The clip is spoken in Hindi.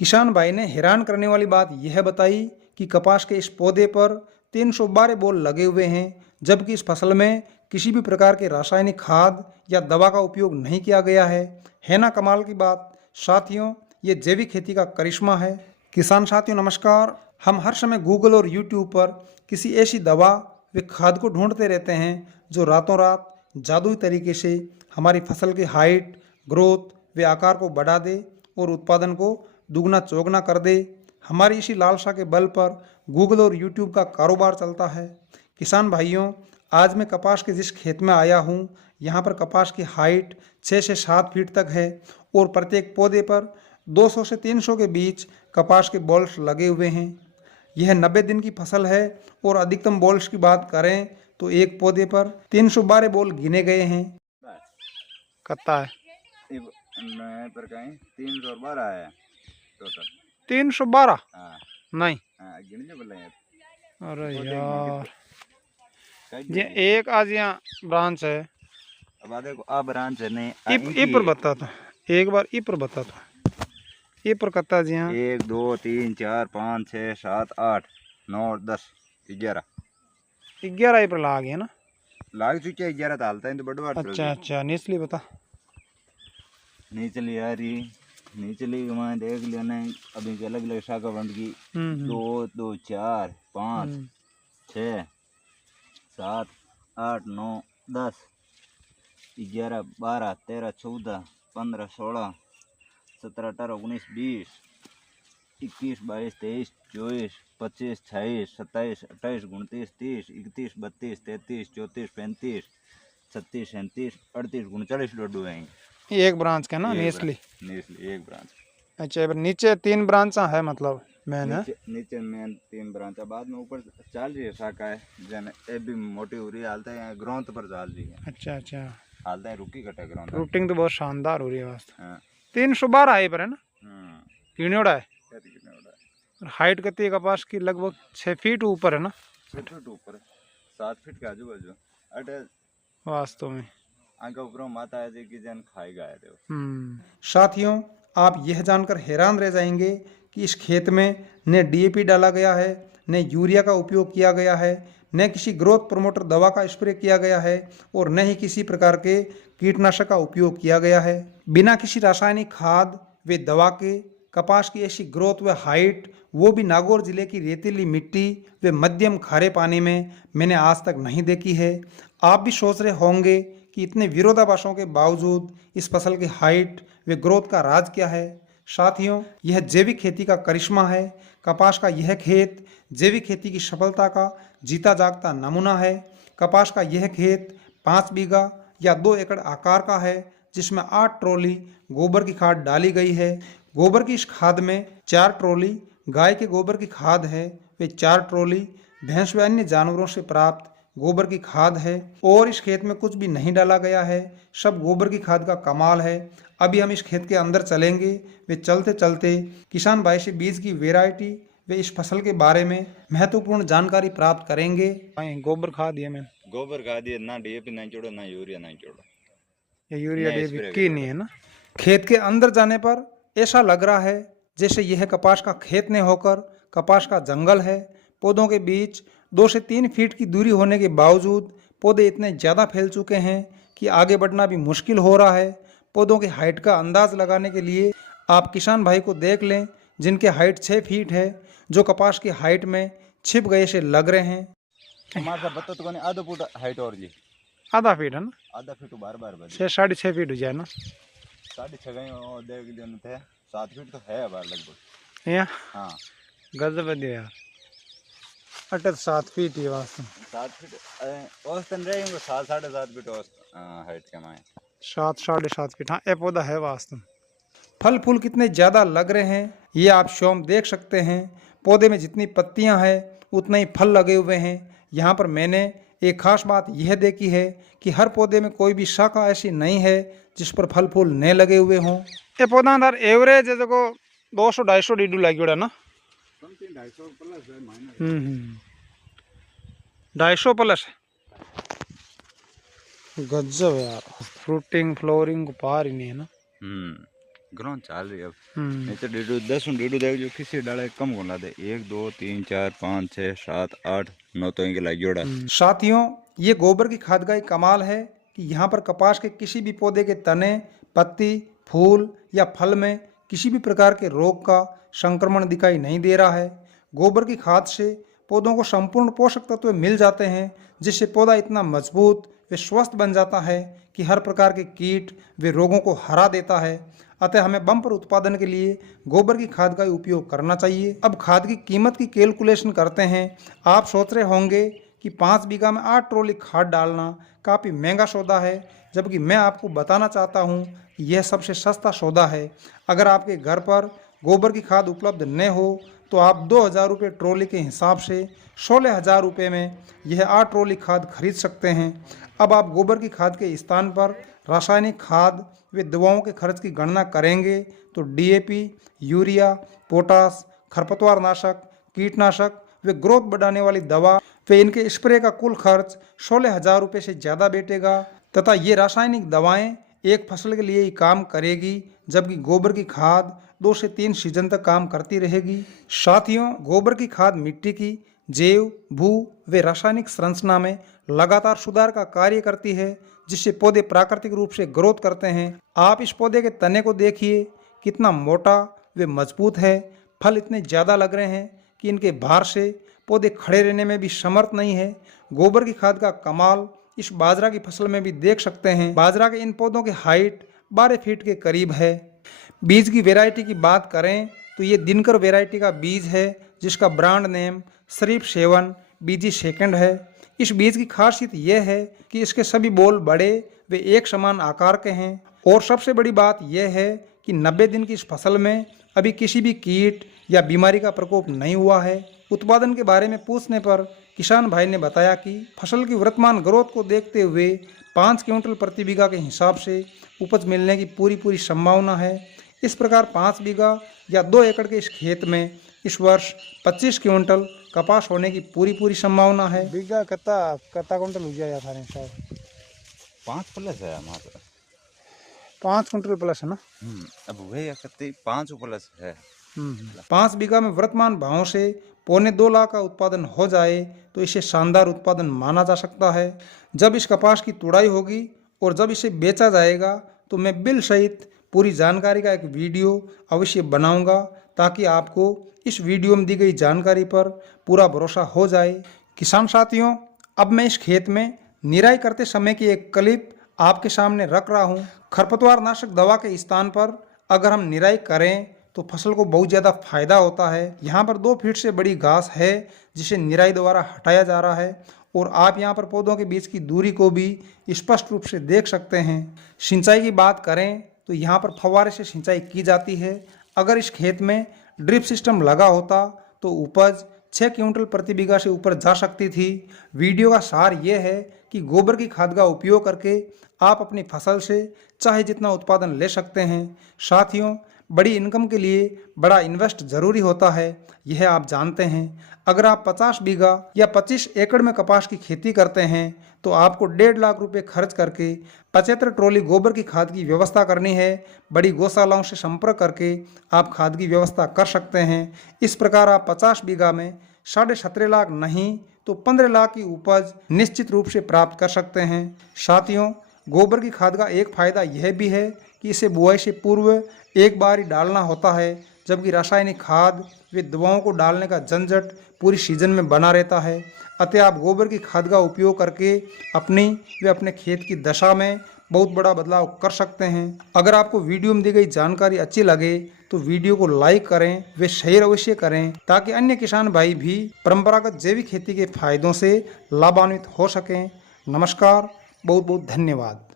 किसान भाई ने हैरान करने वाली बात यह बताई कि कपास के इस पौधे पर 312 बॉल लगे हुए हैं, जबकि इस फसल में किसी भी प्रकार के रासायनिक खाद या दवा का उपयोग नहीं किया गया है ना कमाल की बात। साथियों, ये जैविक खेती का करिश्मा है। किसान साथियों नमस्कार। हम हर समय गूगल और यूट्यूब पर किसी ऐसी दवा व खाद को ढूंढते रहते हैं जो रातों रात जादुई तरीके से हमारी फसल की हाइट, ग्रोथ व आकार को बढ़ा दे और उत्पादन को दुगना चौगुना कर दे। हमारी इसी लालसा के बल पर गूगल और यूट्यूब का कारोबार चलता है। किसान भाइयों, आज मैं कपास के जिस खेत में आया हूँ, यहाँ पर कपास की हाइट 6 से 7 फीट तक है और प्रत्येक पौधे पर 200 से 300 के बीच कपास के बॉल्स लगे हुए हैं। यह 90 दिन की फसल है और अधिकतम बॉल्स की बात करें तो एक पौधे पर 312 बॉल गिने गए हैं। कत्ता है पर कहीं 312 है टोटल। 312? हाँ नहीं, हाँ गिनने बोले हैं। अरे तो यार, देखिए, ये एक आज यहाँ ब्रांच है। अब आ देखो आ ब्रांच है नहीं ई पर बता था, एक बार ई पर बता था। ई पर कत्ता जी यहाँ 1 2 3 4 5 6 7 8 9 10 11 11 ई पर ला गया ना। लाग चुके 11 डालता है तो बड़ बार अच्छा अच्छा, निचली बता। नीचली आ रही नीचली मैं देख लिया नहीं अभी के अलग अलग शाखा बंद की 2 2 4 5 6 7 8 9 10 11 12 13 14 15 16 17 18 19 20 21 22 23 24 25 26 27 28 29 30 31 32 33 34 35 36 37 38 39 डोडू हैं। एक ब्रांच का ना निचली? निचली एक ब्रांच। अच्छा, पर नीचे 3 ब्रांचा है, मतलब मैन है। नीचे मेन 3 ब्रांच, बाद में ऊपर चल रही है शाखा है जन ए भी मोटी हो रही है, हालता है ग्रोथ पर चल रही है। अच्छा अच्छा, हालता है रुकी कटा ग्रोथ। रूटिंग तो बहुत शानदार हो रही है वास्तव। हाँ 312 आई पर है ना, कीड़ोड़ा है। कितने हाइट कितनी है कपास की? लगभग 6 फीट ऊपर है ना। 6 फीट ऊपर 7 फीट के आजू बाजू अटे वास्तव में आगे ऊपर माता है जी की जन खाएगा है देखो। साथियों, आप यह जानकर हैरान रह जाएंगे कि इस खेत में न डीएपी डाला गया है, न यूरिया का उपयोग किया गया है, न किसी ग्रोथ प्रमोटर दवा का स्प्रे किया गया है और न ही किसी प्रकार के कीटनाशक का उपयोग किया गया है। बिना किसी रासायनिक खाद व दवा के कपास की ऐसी ग्रोथ व हाइट, वो भी नागौर जिले की रेतीली मिट्टी व मध्यम खारे पानी में, मैंने आज तक नहीं देखी है। आप भी सोच रहे होंगे कि इतने विरोधाभासों के बावजूद इस फसल की हाइट व ग्रोथ का राज क्या है। साथियों, यह जैविक खेती का करिश्मा है। कपास का यह खेत जैविक खेती की सफलता का जीता जागता नमूना है। कपास का यह खेत 5 बीघा या 2 एकड़ आकार का है, जिसमें 8 ट्रॉली गोबर की खाद डाली गई है। गोबर की इस खाद में 4 ट्रॉली गाय के गोबर की खाद है व 4 ट्रॉली भैंस व अन्य जानवरों से प्राप्त गोबर की खाद है और इस खेत में कुछ भी नहीं डाला गया है, सब गोबर की खाद का कमाल है। अभी हम इस खेत के अंदर चलेंगे वे चलते चलते किसान भाई से बीज की वैरायटी व इस फसल के बारे में महत्वपूर्ण जानकारी प्राप्त करेंगे। गोबर खाद दिया मैंने। गोबर खा दिए ना, डीएपी नहीं छोड़ो ना यूरिया नहीं छोड़ो। ये यूरिया डीएपी की नहीं है ना। खेत के अंदर जाने पर ऐसा लग रहा है जैसे यह कपास का खेत नहीं होकर कपास का जंगल है। पौधों के बीच 2 से 3 फीट की दूरी होने के बावजूद पौधे इतने ज़्यादा फैल चुके हैं कि आगे बढ़ना भी मुश्किल हो रहा है। पौधों की हाइट का अंदाज लगाने के लिए आप किसान भाई को देख लें, जिनके हाइट 6 फीट है, जो कपास की हाइट में छिप गए से लग रहे हैं। हमारा बत्ता तो आधा फुट हाइट और जी, आधा फीट है ना, आधा फीट बार बार 6-6.5 फीट हो जाए ना। 6.5 गए देख लिए थे, 7 फीट तो है बार लगभग। यहाँ हाँ गजब है दिया यार, अटक 7 फीट ही वास्तव। 7 फीट औसतन रहेंगे, 7 7.5 फीट हाइट के माए 7-7.5 फीट। हाँ, ये पौधा है वास्तव। फल फूल कितने ज़्यादा लग रहे हैं ये आप स्वयं देख सकते हैं। पौधे में जितनी पत्तियां हैं उतने ही फल लगे हुए हैं। यहाँ पर मैंने एक खास बात यह देखी है कि हर पौधे में कोई भी शाखा ऐसी नहीं है जिस पर फल फूल न लगे हुए हों। ये पौधा अंदर एवरेज है देखो 200-250 डीडू लगी ना। 250 प्लस गजब यार। फ्रूटिंग फ्लोरिंग को पार ही नहीं है ना। ग्रोथ चल रही है अब। नहीं तो 10 देख जो किसी डाले कम होना दे 1 2 3 4 5 6 7 8 9 तो इनके लग जोड़ा। साथियों, ये गोबर की खाद का एक कमाल है कि यहाँ पर कपास के किसी भी पौधे के तने, पत्ती, फूल या फल में किसी भी प्रकार के रोग का संक्रमण दिखाई नहीं दे रहा है। गोबर की खाद से पौधों को संपूर्ण पोषक तत्व मिल जाते हैं, जिससे पौधा इतना मजबूत व स्वस्थ बन जाता है कि हर प्रकार के कीट व रोगों को हरा देता है। अतः हमें बम्पर उत्पादन के लिए गोबर की खाद का उपयोग करना चाहिए। अब खाद की कीमत की कैलकुलेशन करते हैं। आप सोच रहे होंगे कि 5 बीघा में 8 ट्रॉली खाद डालना काफ़ी महंगा सौदा है, जबकि मैं आपको बताना चाहता हूँ कि यह सबसे सस्ता सौदा है। अगर आपके घर पर गोबर की खाद उपलब्ध न हो तो आप 2,000 रुपये ट्रॉली के हिसाब से 16,000 रुपये में यह 8 ट्रॉली खाद खरीद सकते हैं। अब आप गोबर की खाद के स्थान पर रासायनिक खाद व दवाओं के खर्च की गणना करेंगे तो डीएपी, यूरिया, पोटास, खरपतवार नाशक, कीटनाशक व ग्रोथ बढ़ाने वाली दवा व इनके स्प्रे का कुल खर्च 16,000 रुपये से ज़्यादा बैठेगा तथा ये रासायनिक दवाएं एक फसल के लिए ही काम करेगी, जबकि गोबर की खाद 2 से 3 सीजन तक काम करती रहेगी। साथियों, गोबर की खाद मिट्टी की जैव, भू व रासायनिक संरचना में लगातार सुधार का कार्य करती है, जिससे पौधे प्राकृतिक रूप से ग्रोथ करते हैं। आप इस पौधे के तने को देखिए, कितना मोटा व मजबूत है। फल इतने ज़्यादा लग रहे हैं कि इनके भार से पौधे खड़े रहने में भी समर्थ नहीं है। गोबर की खाद का कमाल इस बाजरा की फसल में भी देख सकते हैं। बाजरा के इन पौधों की हाइट 12 फीट के करीब है। बीज की वैरायटी की बात करें तो ये दिनकर वैरायटी का बीज है, जिसका ब्रांड नेम शरीफ 7 बीजी सेकंड है। इस बीज की खासियत यह है कि इसके सभी बोल बड़े व एक समान आकार के हैं। और सबसे बड़ी बात यह है कि 90 दिन की इस फसल में अभी किसी भी कीट या बीमारी का प्रकोप नहीं हुआ है। उत्पादन के बारे में पूछने पर किसान भाई ने बताया कि फसल की वर्तमान ग्रोथ को देखते हुए 5 क्विंटल प्रति बीघा के हिसाब से उपज मिलने की पूरी संभावना है। इस प्रकार 5 बीघा या 2 एकड़ के इस खेत में इस वर्ष 25 क्विंटल कपास होने की पूरी संभावना है। बीघा कत्ता कुंटल हो जाएगा थारे साहब? 5 प्लस है हमारा। 5 कुंटल प्लस है ना? अब वही कत्ते 5 प्लस है। 5 बीघा में वर्तमान भाव से 1.25 लाख का उत्पादन हो जाए तो इसे शानदार उत्पादन माना जा सकता है। जब इस कपास की तुड़ाई होगी और जब इसे बेचा जाएगा तो मैं बिल सहित पूरी जानकारी का एक वीडियो अवश्य बनाऊंगा, ताकि आपको इस वीडियो में दी गई जानकारी पर पूरा भरोसा हो जाए। किसान साथियों, अब मैं इस खेत में निराई करते समय की एक क्लिप आपके सामने रख रहा हूँ। खरपतवार नाशक दवा के स्थान पर अगर हम निराई करें तो फसल को बहुत ज़्यादा फायदा होता है। यहाँ पर 2 फीट से बड़ी घास है जिसे निराई द्वारा हटाया जा रहा है और आप यहाँ पर पौधों के बीच की दूरी को भी स्पष्ट रूप से देख सकते हैं। सिंचाई की बात करें तो यहाँ पर फव्वारे से सिंचाई की जाती है। अगर इस खेत में ड्रिप सिस्टम लगा होता तो उपज 6 क्विंटल प्रति बीघा से ऊपर जा सकती थी। वीडियो का सार यह है कि गोबर की खाद का उपयोग करके आप अपनी फसल से चाहे जितना उत्पादन ले सकते हैं। साथियों, बड़ी इनकम के लिए बड़ा इन्वेस्ट जरूरी होता है, यह आप जानते हैं। अगर आप 50 बीघा या 25 एकड़ में कपास की खेती करते हैं तो आपको 1.5 लाख रुपए खर्च करके 75 ट्रॉली गोबर की खाद की व्यवस्था करनी है। बड़ी गौशालाओं से संपर्क करके आप खाद की व्यवस्था कर सकते हैं। इस प्रकार आप 50 बीघा में 17.5 लाख नहीं तो 15 लाख की उपज निश्चित रूप से प्राप्त कर सकते हैं। साथियों, गोबर की खाद का एक फायदा यह भी है कि इसे बुआई से पूर्व एक बार ही डालना होता है, जबकि रासायनिक खाद व दवाओं को डालने का झंझट पूरी सीजन में बना रहता है। अतः आप गोबर की खाद का उपयोग करके अपनी व अपने खेत की दशा में बहुत बड़ा बदलाव कर सकते हैं। अगर आपको वीडियो में दी गई जानकारी अच्छी लगे तो वीडियो को लाइक करें व शेयर अवश्य करें, ताकि अन्य किसान भाई भी परंपरागत जैविक खेती के फायदों से लाभान्वित हो सकें। नमस्कार, बहुत बहुत धन्यवाद।